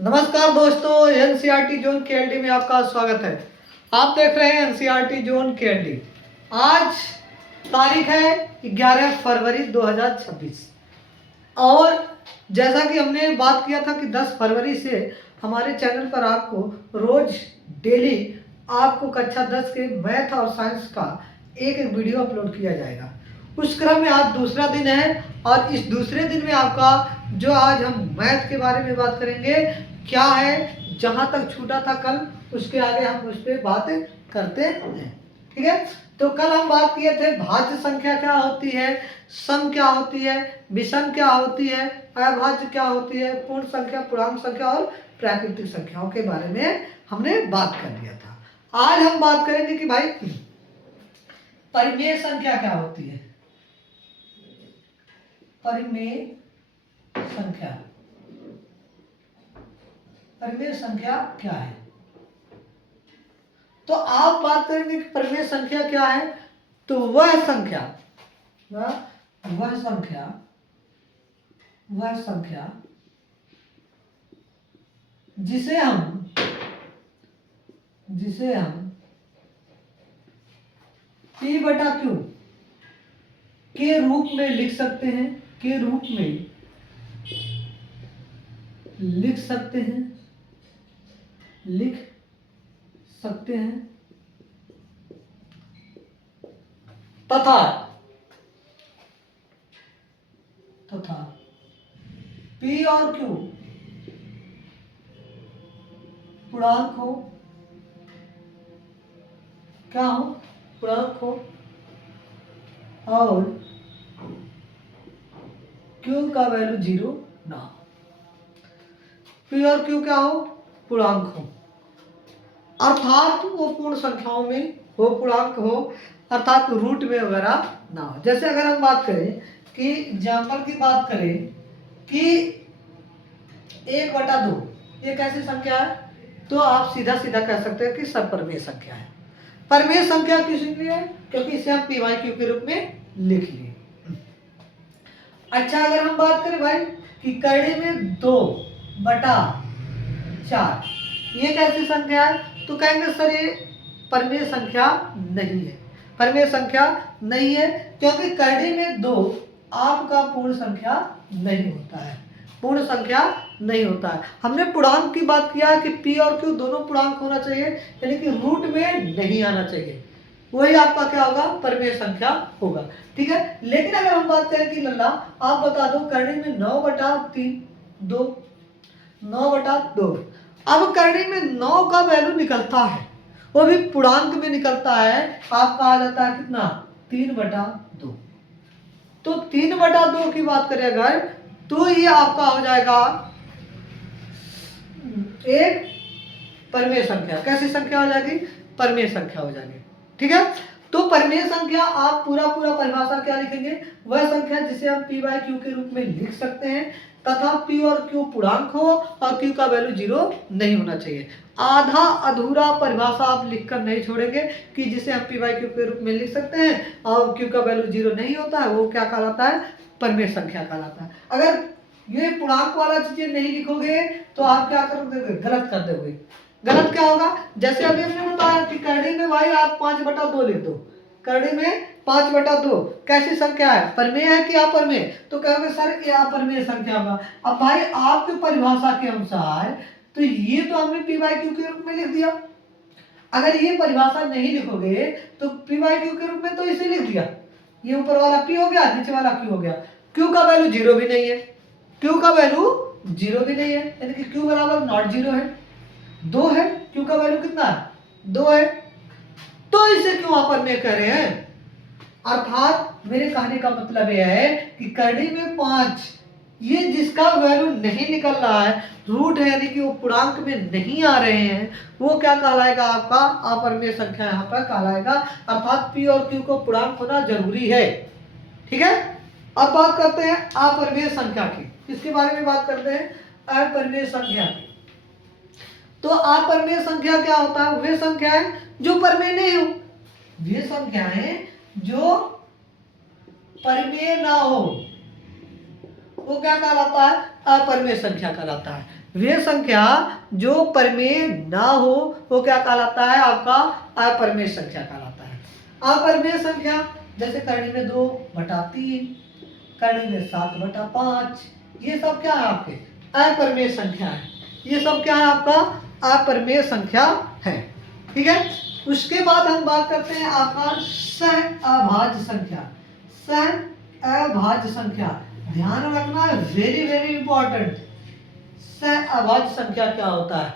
नमस्कार दोस्तों, NCERT zone KLD में आपका स्वागत है। आप देख रहे हैं एनसीईआरटी जोन केएलडी। आज तारीख है 11 फरवरी 2026 और जैसा कि हमने बात किया था कि 10 फरवरी से हमारे चैनल पर आपको रोज डेली आपको कक्षा 10 के मैथ और साइंस का एक वीडियो अपलोड किया जाएगा। उस क्रम में आज दूसरा दिन है और इस दूसरे दिन में आपका जो आज हम मैथ के बारे में बात करेंगे क्या है, जहां तक छूटा था कल उसके आगे हम उस पर बात करते हैं। ठीक है, तो कल हम बात किए थे भाज्य संख्या क्या होती है, सम क्या होती है, विषम क्या होती है, अभाज्य क्या होती है, पूर्ण संख्या, पूर्णांक संख्या और प्राकृतिक संख्याओं के बारे में हमने बात कर लिया था। आज हम बात करेंगे कि भाई परिमेय संख्या क्या होती है। परिमेय संख्या, परिमेय संख्या क्या है। तो आप बात करेंगे कि परिमेय संख्या क्या है, तो वह संख्या जिसे हम P/Q के रूप में लिख सकते हैं, लिख सकते हैं तथा P और Q पूर्णांक हो, क्या हो, पूर्णांक हो और Q का वैल्यू 0 ना हो। P और Q क्या हो, पूर्णांक हो, अर्थात वो पूर्ण संख्याओं में हो, पूर्णांक हो, अर्थात रूट में वगैरह ना हो। जैसे अगर हम बात करें कि एग्जाम्पल की बात करें कि 1/2 ये कैसी संख्या है, तो आप सीधा सीधा कह सकते हैं कि सर्वपरिमेय संख्या है। परिमेय संख्या किस लिए है, क्योंकि इसे हम P/Q के रूप में लिख लिए। अच्छा, अगर हम बात करें भाई कि कड़ी में 2/4 ये कैसी संख्या है, तो कहेंगे सर ये परिमेय संख्या नहीं है। परिमेय संख्या नहीं है क्योंकि कड़ी में 2 आपका पूर्ण संख्या नहीं होता है, पूर्ण संख्या नहीं होता है। हमने पूर्णांक की बात किया है कि P और Q दोनों पूर्णांक होना चाहिए, यानी कि रूट में नहीं आना चाहिए, वही आपका क्या होगा, परिमेय संख्या होगा। ठीक है, लेकिन अगर हम बात करें कि लल्ला आप बता दो करणी में 9/2, अब करणी में 9 का वैल्यू निकलता है, वो भी पूर्णांक में निकलता है, आपका आ जाता है कितना, 3/2। तो 3/2 की बात करें अगर, तो ये आपका हो जाएगा एक परिमेय संख्या। कैसी संख्या हो जाएगी, परिमेय संख्या हो जाएगी। ठीक है, तो परिमेय संख्या आप पूरा परिभाषा क्या लिखेंगे, वह संख्या जिसे हम P/Q के रूप में लिख सकते हैं तथा P और Q पूर्णांक हो और Q का वैल्यू 0 नहीं होना चाहिए। आधा अधूरा परिभाषा आप लिखकर नहीं छोड़ेंगे कि जिसे हम P/Q के रूप में लिख सकते हैं और Q का वैल्यू 0 नहीं होता है, वो क्या कहलाता है, परिमेय संख्या कहलाता है। अगर ये पूर्णांक वाला चीजें नहीं लिखोगे तो आप क्या कर दोगे, गलत कर दोगे। गलत क्या होगा, जैसे अभी हमने बताया कि करणी में भाई आप 5/2 लिख दो, करणी में 5/2 कैसी संख्या है, परिमेय है कि अपरिमेय, तो कहोगे सर ये अपरिमेय संख्या होगा। अब भाई आपकी परिभाषा के अनुसार तो ये तो हमने P/Q के रूप में लिख दिया, अगर ये परिभाषा नहीं लिखोगे तो P/Q के रूप में तो इसे लिख दिया, ये ऊपर वाला P हो गया, नीचे वाला Q हो गया। Q का वैल्यू 0 भी नहीं है, Q का वैल्यू 0 भी नहीं है, यानी कि Q बराबर नॉट 0 है, 2 है, Q का वैल्यू कितना है, 2 है, तो इसे क्यों अपरिमेय कह रहे हैं। अर्थात मेरे कहने का मतलब यह है कि करणी में 5 ये जिसका वैल्यू नहीं निकल रहा है, रूट है यानी कि वो पूर्णांक में नहीं आ रहे हैं, वो क्या कहलाएगा, आपका अपरिमेय संख्या यहाँ पर कहलाएगा। अर्थात P और Q को पूर्णांक होना जरूरी है। ठीक है, अब बात करते हैं अपरिमेय संख्या की, किसके बारे में बात करते हैं, अपरिमेय संख्या की। तो अपरिमेय संख्या क्या होता है, वे संख्याएं जो परिमेय नहीं हो, वे संख्याएं जो परिमेय ना हो, वो क्या कहलाता है, अपरिमेय संख्या कहलाता है। वे संख्या जो परिमेय ना हो वो क्या कहलाता है? आपका अपरिमेय संख्या कहलाता है। अपरिमेय संख्या जैसे करणी में 2/3, करणी में 7/5, ये सब क्या है? आपके अपरिमेय संख्या है। ये सब क्या है? आपका अपरिमेय संख्या है। ठीक है। उसके बाद हम बात करते हैं आपका सहअभाज्य संख्या। सहअभाज्य संख्या ध्यान रखना है, वेरी वेरी इंपॉर्टेंट। सहअभाज्य संख्या क्या होता है?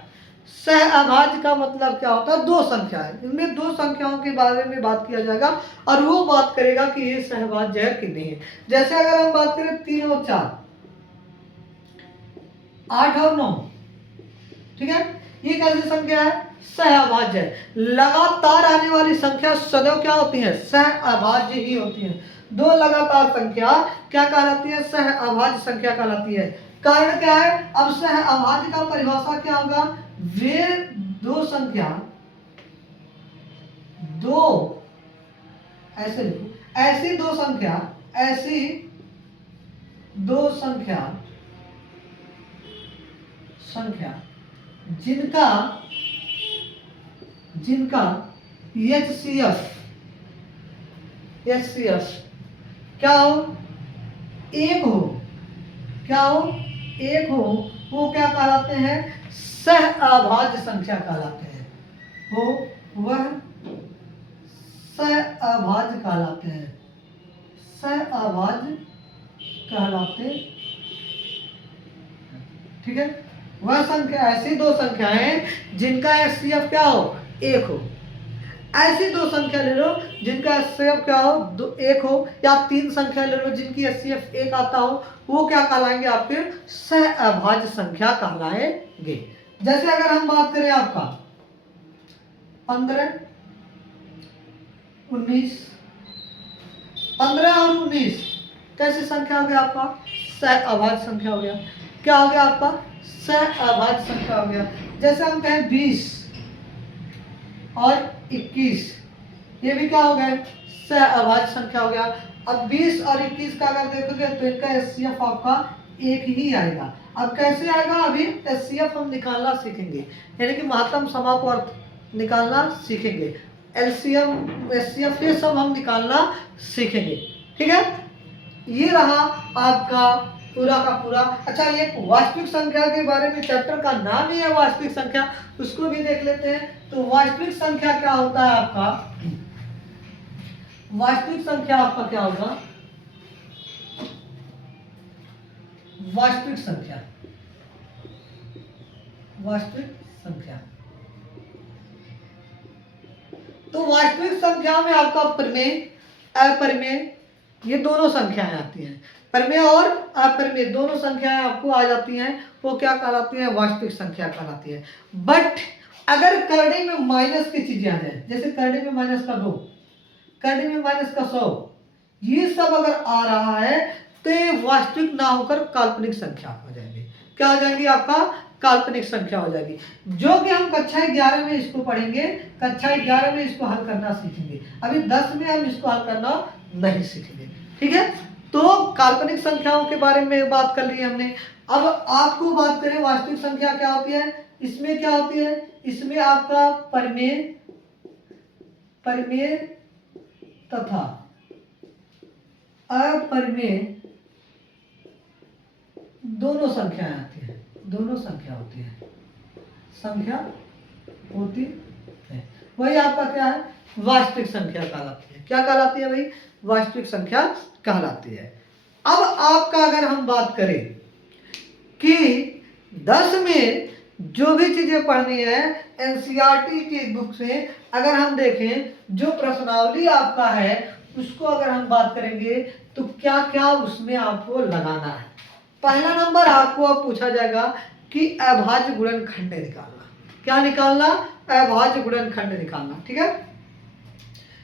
सहअभाज्य का मतलब क्या होता है? दो संख्या है, इनमें दो संख्याओं के बारे में बात किया जाएगा और वो बात करेगा कि ये सहअभाज्य है कि नहीं है। जैसे अगर हम बात करें 3 और 4, 8 और 9, ठीक है, ये कैसी संख्या है? सहअभाज्य है। लगातार आने वाली संख्या सदैव क्या होती है? सहअभाज्य ही होती है। दो लगातार संख्या क्या कहलाती है? सहअभाज्य संख्या कहलाती है। कारण क्या है? अब सहअभाज्य का परिभाषा क्या होगा? वे दो संख्या, दो ऐसे लिखो, ऐसी दो संख्या, ऐसी दो संख्या जिनका HCF क्या हो? एक हो। क्या हो? एक हो। वो क्या कहलाते हैं? सहअभाज्य संख्या कहलाते हैं। वह सहअभाज्य कहलाते हैं। सहअभाज्य कहलाते। ठीक है। वह संख्या, ऐसी दो संख्याएं जिनका HCF क्या हो? एक हो। ऐसी दो संख्या ले लो जिनका HCF क्या हो? एक हो, या तीन संख्या ले लो जिनकी HCF एक आता हो, वो क्या कहलाएंगे? आपके सहअभाज्य संख्या कहलाएंगे। जैसे अगर हम बात करें आपका 15, 19, 15 और 19 कैसी संख्या हो गया? आपका सहअभाज्य संख्या हो गया। क्या हो गया? आपका सहअभाज्य संख्या हो गया। जैसे हम कहें 20 और 21, ये भी क्या हो गए? सहअभाज्य संख्या हो गया। अब 20 और 21 का अगर देखोगे तो इनका HCF आपका एक ही आएगा। अब कैसे आएगा? अभी HCF हम निकालना सीखेंगे, यानी कि महत्तम समापवर्त निकालना सीखेंगे। LCM, HCF ये सब हम निकालना सीखेंगे। ठीक है। ये रहा आपका पूरा का पूरा। अच्छा, ये वास्तविक संख्या के बारे में चैप्टर का नाम ही है वास्तविक संख्या, उसको भी देख लेते हैं। तो वास्तविक संख्या क्या होता है? आपका वास्तविक संख्या आपका क्या होगा? वास्तविक संख्या, वास्तविक संख्या। तो वास्तविक संख्या में आपका परिमेय, अपरिमेय, ये दोनों संख्याएं आती हैं। परिमेय और अपरिमेय दोनों संख्याएं आपको आ जाती हैं, वो क्या कहलाती हैं? वास्तविक संख्या कहलाती है। बट अगर करणी में माइनस की चीजें आ जाए, जैसे करणी में -2, करणी में -100, ये सब अगर आ रहा है तो ये वास्तविक ना होकर काल्पनिक संख्या हो जाएगी। क्या हो जाएगी? आपका काल्पनिक संख्या हो जाएगी, जो कि हम कक्षा 11 में इसको पढ़ेंगे। कक्षा 11 में इसको हल करना सीखेंगे। अभी 10 में हम इसको हल करना नहीं सीखेंगे। ठीक है। तो काल्पनिक संख्याओं के बारे में बात कर ली हमने। अब आपको बात करें वास्तविक संख्या क्या होती है। इसमें क्या होती है? इसमें आपका परिमेय तथा अपरिमेय दोनों संख्याएं आती हैं। दोनों संख्या होती है, संख्या होती है। वही आपका क्या है? वास्तविक संख्या कहलाती है। क्या कहलाती है भाई? वास्तविक संख्या कहलाती है। अब आपका अगर हम बात करें कि 10 में जो भी चीजें पढ़नी है एनसीईआरटी की बुक से, अगर हम देखें जो प्रश्नावली आपका है उसको अगर हम बात करेंगे तो क्या क्या उसमें आपको लगाना है। पहला नंबर आपको अब पूछा जाएगा कि अभाज्य गुणनखंड निकालना। क्या निकालना? अभाज्य गुणनखंड निकालना। ठीक है।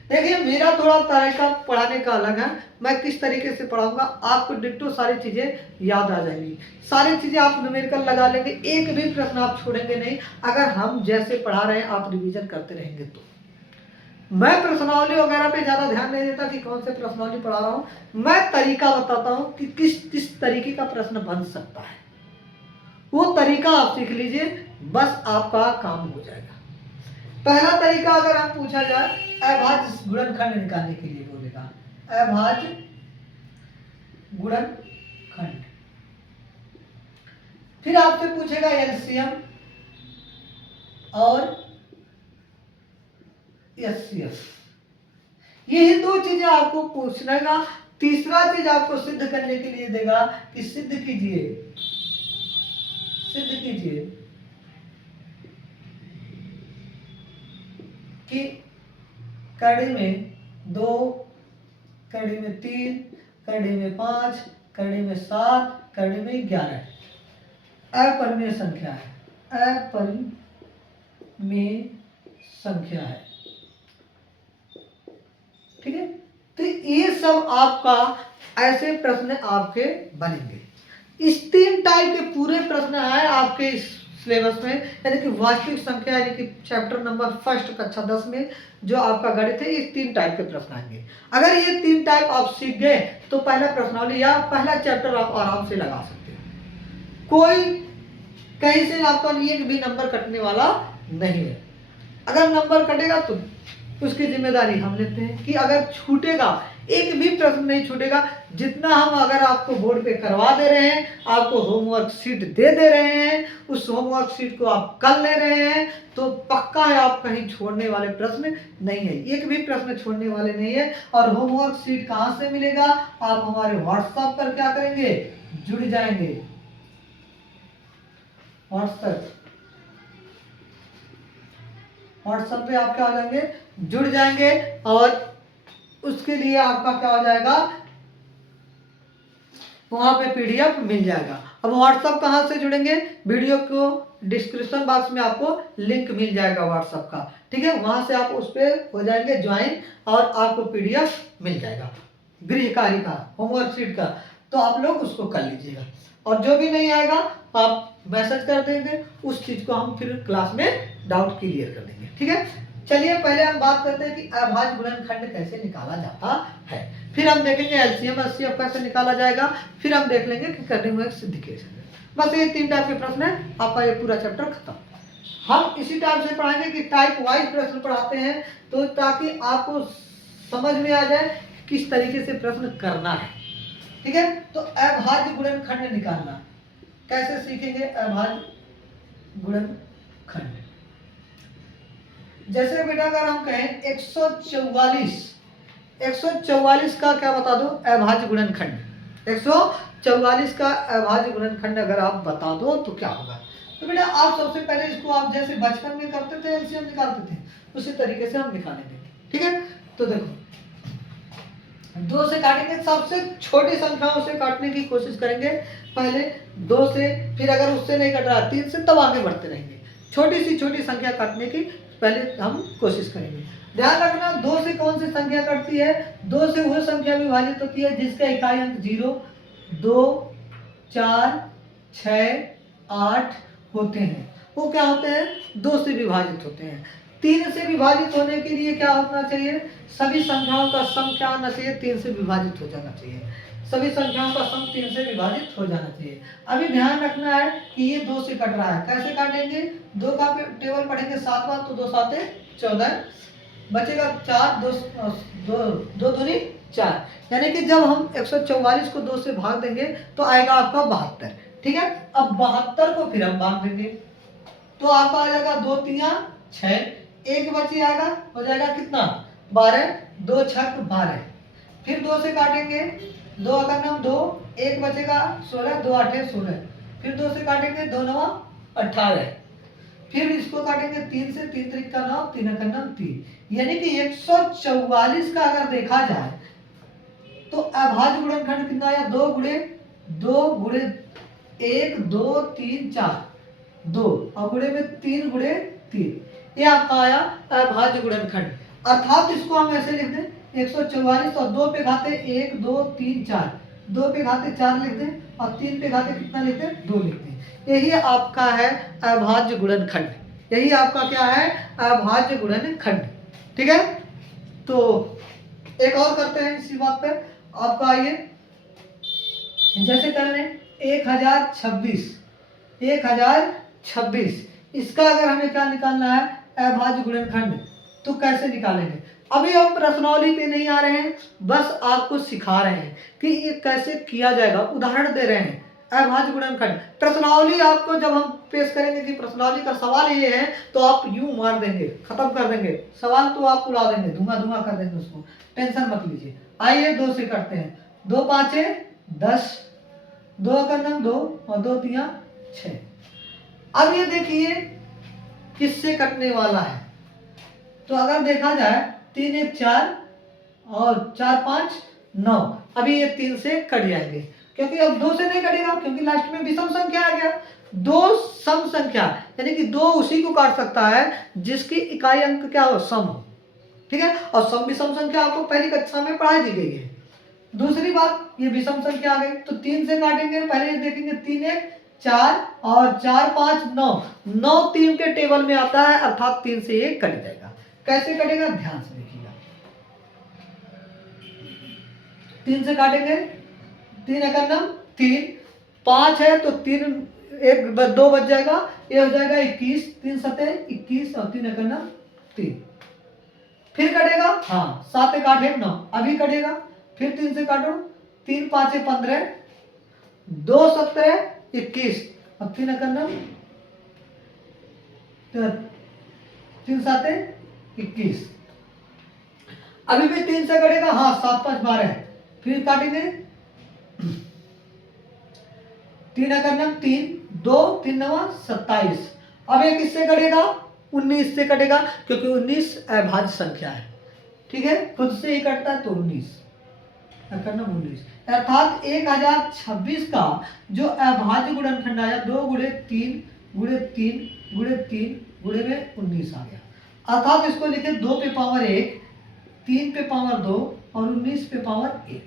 देखिए, मेरा थोड़ा तरीका पढ़ाने का अलग है। मैं किस तरीके से पढ़ाऊंगा, आपको डिट्टो सारी चीजें याद आ जाएंगी। सारी चीजें आप न्यूमेरिकल लगा लेंगे, एक भी प्रश्न आप छोड़ेंगे नहीं। अगर हम जैसे पढ़ा रहे हैं आप रिवीजन करते रहेंगे तो। मैं प्रश्नावली वगैरह पे ज्यादा ध्यान नहीं देता कि कौन से प्रश्नावली पढ़ा रहा हूं। मैं तरीका बताता हूं कि किस किस तरीके का प्रश्न बन सकता है, वो तरीका आप सीख लीजिए, बस आपका काम हो जाएगा। पहला तरीका अगर हम पूछा जाए अभाज्य गुणनखंड निकालने के लिए बोलेगा, अभाज्य गुणनखंड। फिर आपसे पूछेगा एलसीएम और एचसीएफ। यही दो चीजें आपको पूछना। तीसरा चीज आपको सिद्ध करने के लिए देगा कि सिद्ध कीजिए कि कड़ी में 2, कड़ी में 3, कड़ी में 5, कड़ी में 7, कड़ी में 11 अपरिमेय संख्या है, अपरिमेय संख्या है। ठीक है, तो ये सब आपका ऐसे प्रश्न आपके बनेंगे। इस 3 टाइप के पूरे प्रश्न आए आपके इस सिलेबस में, यानी कि वास्तविक संख्या, यानी कि चैप्टर नंबर 1 कक्षा 10 में जो आपका गणित है, इस 3 टाइप के प्रश्न आएंगे। अगर ये 3 टाइप आप सीख गए तो पहला प्रश्नावली या पहला चैप्टर आप आराम से लगा सकते हैं। कोई कहीं से आपका एक भी नंबर कटने वाला नहीं है। अगर नंबर कटेगा तो उसकी जिम्मेदारी हम लेते हैं कि अगर छूटेगा, एक भी प्रश्न नहीं छूटेगा। जितना हम अगर आपको बोर्ड पे करवा दे रहे हैं, आपको होमवर्क शीट दे रहे हैं, उस होमवर्क शीट को आप कर ले रहे हैं, तो पक्का है आप कहीं छोड़ने वाले प्रश्न नहीं है, एक भी प्रश्न छोड़ने वाले नहीं है। और होमवर्क शीट कहाँ से मिलेगा? आप हमारे व्हाट्सएप पर क्या करेंगे, जुड़ जाएंगे। व्हाट्सएप पे आप क्या हो जाएंगे, जुड़ जाएंगे, और उसके लिए आपका क्या हो जाएगा, वहां पे पीडीएफ मिल जाएगा। अब व्हाट्सएप कहाँ से जुड़ेंगे, वीडियो को डिस्क्रिप्शन बॉक्स में आपको लिंक मिल जाएगा व्हाट्सएप का। ठीक है, वहां से आप उस पर हो जाएंगे ज्वाइन, और आपको पीडीएफ मिल जाएगा गृह कार्य का, होमवर्क शीट का, तो आप लोग उसको कर लीजिएगा। और जो भी नहीं आएगा आप मैसेज कर देंगे, उस चीज को हम फिर क्लास में डाउट क्लियर कर देंगे। ठीक है, चलिए पहले हम बात करते हैं कि अभाज्य गुणनखंड कैसे निकाला जाता है, फिर हम देखेंगे एलसीएम एचसीएफ कैसे निकाला जाएगा, फिर हम देख लेंगे कि करने में सिद्ध कैसे। बस ये 3 टाइप के प्रश्न है, आपका ये पूरा चैप्टर खत्म। हम इसी टाइप से पढ़ाएंगे कि टाइप वाइज प्रश्न पढ़ाते हैं, तो ताकि आपको समझ में आ जाए किस तरीके से प्रश्न करना है। ठीक है, तो अभाज्य गुणनखंड निकालना कैसे सीखेंगे। अभाज्य गुणनखंड, जैसे बेटा अगर हम कहें 144 का क्या बता दो, अभाज्य गुणनखंड। 144 का अभाज्य गुणनखंड अगर आप बता दो तो क्या होगा। तो बेटा आप सबसे पहले इसको आप जैसे बचपन में करते थे, एलसीएम निकालते थे, उसी तरीके से हम निकालेंगे। ठीक है, तो देखो 2 से काटेंगे, सबसे छोटी संख्याओं से काटने की कोशिश करेंगे। पहले 2 से, फिर अगर उससे नहीं कट रहा 3 से, तब आगे बढ़ते रहेंगे। छोटी सी छोटी संख्या काटने की पहले हम कोशिश करेंगे। ध्यान रखना 2 से कौन सी संख्या कटती है, 2 से वह संख्या विभाजित होती है जिसका इकाई अंक 0, 2, 4, 6, 8 होते हैं। वो क्या होते हैं, 2 से विभाजित होते हैं। 3 से विभाजित होने के लिए क्या होना चाहिए, सभी संख्याओं का सम क्या होना चाहिए, 3 से विभाजित हो जाना चाहिए। सभी संख्याओं का सम 3 से विभाजित हो जाना चाहिए। अभी ध्यान रखना है कि ये 2 से कट रहा है, कैसे काटेंगे, 2 का टेबल पढ़ेंगे 7 बार, तो 2 7 14, बचेगा 4, 2 दूनी 4, यानी कि जब हम 144 को 2 से भाग देंगे तो आएगा आपका 72। ठीक है, अब 72 को फिर हम भाग देंगे तो आपका आ जाएगा 2 3 6, एक बची आएगा, हो जाएगा कितना 12, 2 6 12, फिर 2 से काटेंगे, 2 का नाम 2, एक बचेगा 16, 2 8 16, फिर 2 से काटेंगे 2 9 18, फिर इसको काटेंगे 3 से, 3 3 का 9, 3 का नाम 3, यानी कि 144 का अगर देखा जाए तो अभाज्य गुणनखंड कितना आया, 2 गुणे 1 2 3 4, 2 और गुणे में 3 गुणे 3, ये आपका आया अभाज्य गुणनखंड। अर्थात इसको हम ऐसे लिख दें 144 और 2 पे घाते 1 2 3 4, 2 पे घाते 4 लिख दें और 3 पे घाते कितना लिखते हैं, 2 लिखते हैं। यही आपका है अभाज्य गुणनखंड, यही आपका क्या है, अभाज्य गुणनखंड। ठीक है, तो एक और करते हैं इसी बात पे। आपका आइए, जैसे कर लें 1026 1026। इसका अगर हमें क्या निकालना है, अभाज्य गुणनखंड, तो कैसे निकालेंगे। अभी हम प्रश्नावली पे नहीं आ रहे हैं, बस आपको सिखा रहे हैं कि ये कैसे किया जाएगा, उदाहरण दे रहे हैं। अभाज्य गुणनखंड प्रश्नावली आपको जब हम पेश करेंगे कि प्रश्नावली का सवाल ये है, तो आप यूं मार देंगे, खत्म कर देंगे सवाल, तो आप उड़ा देंगे, धुआं धुआं कर देंगे उसको, टेंशन मत लीजिए। आइए 2 से करते हैं। 2 5 10, 2 का नंग 2 और 2 3 6। अब ये देखिए किससे कटने वाला है, तो अगर देखा जाए 3 1 4 और 4 5 9, अभी ये 3 से कट जाएंगे, क्योंकि अब 2 से नहीं कटेगा, क्योंकि लास्ट में विषम संख्या आ गया। 2 सम संख्या, यानी कि 2 उसी को काट सकता है जिसकी इकाई अंक क्या हो, सम हो, ठीक है। और सम विषम संख्या आपको पहली कक्षा में पढ़ाई दी गई है। दूसरी बात, ये विषम संख्या आ गई, तो 3 से काटेंगे, पहले देखेंगे 3 1 4 और 4 5 9, 9 3 के टेबल में आता है, अर्थात 3 से 1 कट जाएगा। कैसे कटेगा, ध्यान से देखिएगा। 3 से काटेंगे, 3 एक नम 3, 5 है तो 3 1 2 बच जाएगा, ये हो जाएगा 21, 3 7 21 और 3 एक नम 3। फिर कटेगा, हाँ 7 1 8 1 9, अभी कटेगा। फिर 3 से काटो, 3 5 15, 2 17 21 और 3 एक नम 3 7 21। अभी भी 3 से कटेगा, हाँ 7 5 12। फिर काटेंगे, 3 एक नम 3, 2 3 9 27। अब ये किससे कटेगा, 19 से कटेगा, क्योंकि 19 अभाज्य संख्या है, ठीक है, खुद से ही कटता है, तो 19 अर्थात 1026 का जो अभाज्य गुणनखंड आया 2 × 3 × 3 × 3 गुणे में 19 आ गया। अर्थात इसको लिखे 2 पे पावर 1, 3 पे पावर 2 और 19 पे पावर 1।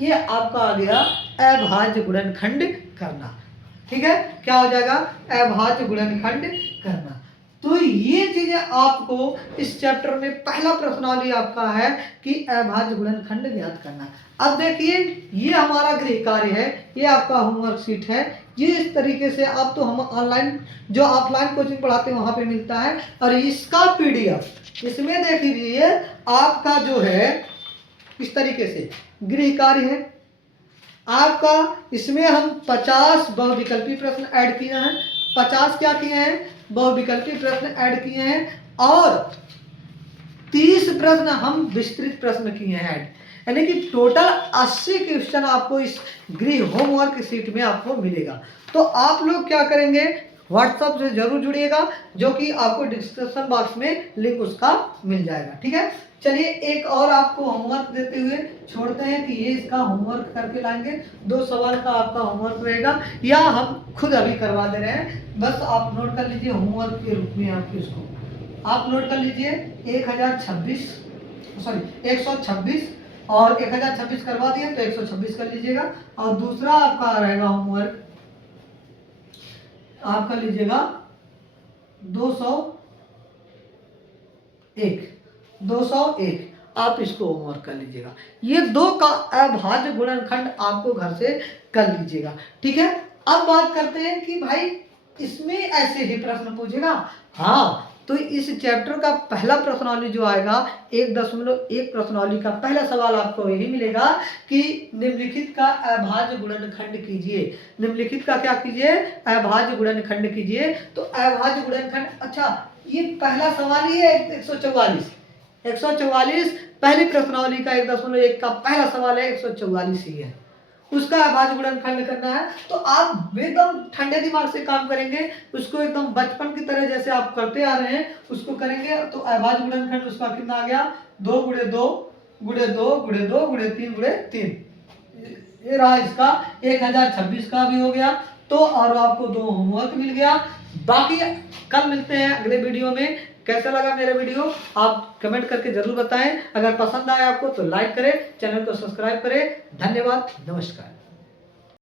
ये आपका आ गया अभाज्य गुणनखंड करना, ठीक है। क्या हो जाएगा, अभाज्य गुणनखंड करना। तो ये चीजें आपको इस चैप्टर में पहला प्रश्नावली आपका है कि अभाज्य गुणनखंड ज्ञात करना। अब देखिए ये हमारा गृह कार्य है, ये आपका होमवर्क शीट है। ये इस तरीके से आप तो हम ऑनलाइन जो ऑफलाइन कोचिंग पढ़ाते हैं वहां पे मिलता है, और इसका पीडीएफ इसमें देख लीजिए आपका जो है इस तरीके से गृह कार्य है आपका। इसमें हम 50 बहुविकल्पी प्रश्न ऐड किए हैं, 50 क्या किए हैं, बहुविकल्पी प्रश्न ऐड किए हैं, और 30 प्रश्न हम विस्तृत प्रश्न किए हैं ऐड, यानी कि टोटल 80 क्वेश्चन आपको इस गृह होमवर्क शीट में आपको मिलेगा। तो आप लोग क्या करेंगे, व्हाट्सएप से जरूर जुड़िएगा, जो कि आपको डिस्क्रिप्शन बॉक्स में लिंक उसका मिल जाएगा, ठीक है। चलिए एक और आपको होमवर्क देते हुए छोड़ते हैं कि ये इसका होमवर्क करके लाएंगे। 2 सवाल का आपका होमवर्क रहेगा, या हम खुद अभी करवा दे रहे हैं, बस आप नोट कर लीजिए होमवर्क के रूप में। आपके इसको आप नोट कर लीजिए 126 और 1026 करवा दिए तो 126 कर लीजिएगा। और दूसरा आपका रहेगा होमवर्क, आप कर लीजिएगा 201 आप इसको होमवर्क कर लीजिएगा। ये 2 का अभाज्य गुणनखंड आपको घर से कर लीजिएगा, ठीक है। अब बात करते हैं कि भाई इसमें ऐसे ही प्रश्न पूछेगा, हाँ, तो इस चैप्टर का पहला प्रश्नावली जो आएगा 1.1 प्रश्नावली का पहला सवाल आपको यही मिलेगा कि निम्नलिखित का अभाज्य गुणनखंड कीजिए। निम्नलिखित का क्या कीजिए, अभाज्य गुणनखंड कीजिए। तो अभाज्य गुणनखंड, अच्छा ये पहला सवाल ही है 144 पहली प्रश्नावली का 1.1 का पहला सवाल है, 144 ही है, उसका अभाज्य गुणनखंड करना है। तो आप एकदम ठंडे दिमाग से काम करेंगे, उसको एकदम बचपन की तरह जैसे आप करते आ रहे हैं उसको करेंगे। तो अभाज्य गुणनखंड उसका कितना आ गया, 2 × 2 × 2 × 2 × 3 × 3, ये रहा इसका 1026 का भी हो गया। तो और आपको 2 होमवर्क मिल गया। बाकी कल मिलते हैं अगले वीडियो में। कैसा लगा मेरा वीडियो आप कमेंट करके जरूर बताएं। अगर पसंद आया आपको तो लाइक करें, चैनल को सब्सक्राइब करें। धन्यवाद, नमस्कार।